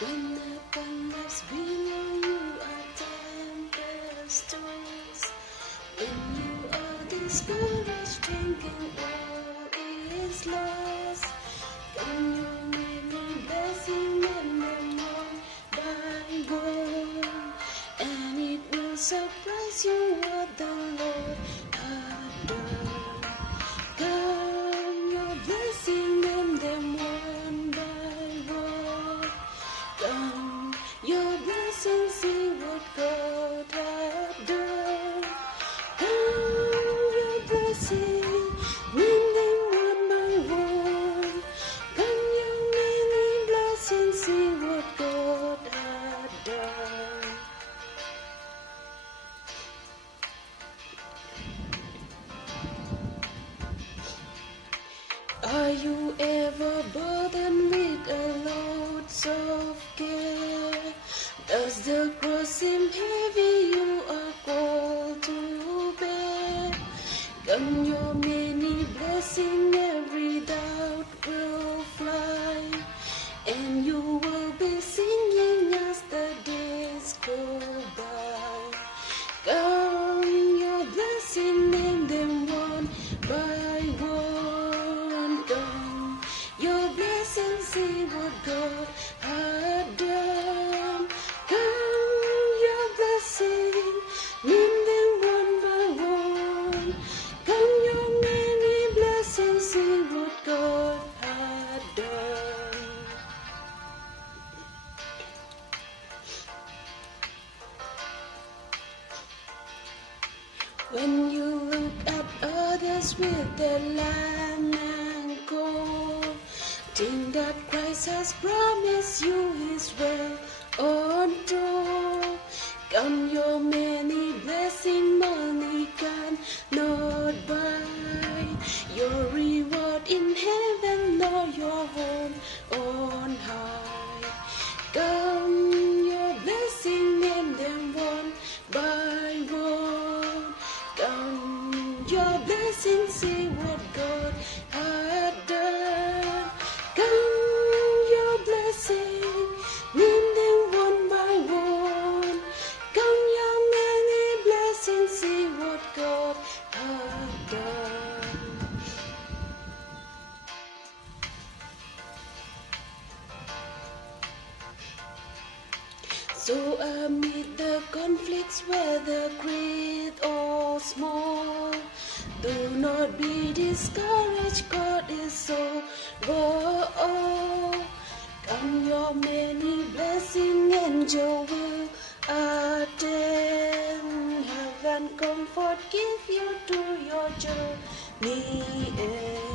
When heaven lies below you are tempestuous. When you are discouraged, thinking all is lost, can you make blessing and them one by one? And it will surprise you what the Lord had done. Come, your blessing and them one by one. Come, your blessing, see what God had done. Come, your blessing, win them one by one. Come, your many blessings, see what God had done. Are you ever burdened with a load of care? Does the cross seem heavy you are called to bear? Come, your many blessings, every doubt will fly, and you will be singing as the days go by. Come, your blessing, name them one by one. Come, your blessing, see what God had done. Come, your blessing, name them one by one. Come, your many blessings, see what God had done. When you look at others with their land and gold, think that Christ has promised you His well untold. Come, your many blessings, money cannot buy your reward in heaven nor your home on high. Come, your blessing, name them one by one. Come, your blessing, see what God had done. Come, your blessing, name them one by one. Come, your many blessings, see what God had done. So amid the conflicts, whether great or small, do not be discouraged, God is over all. Come, your many blessings, angel will attend. Heaven comfort give you to your journey end.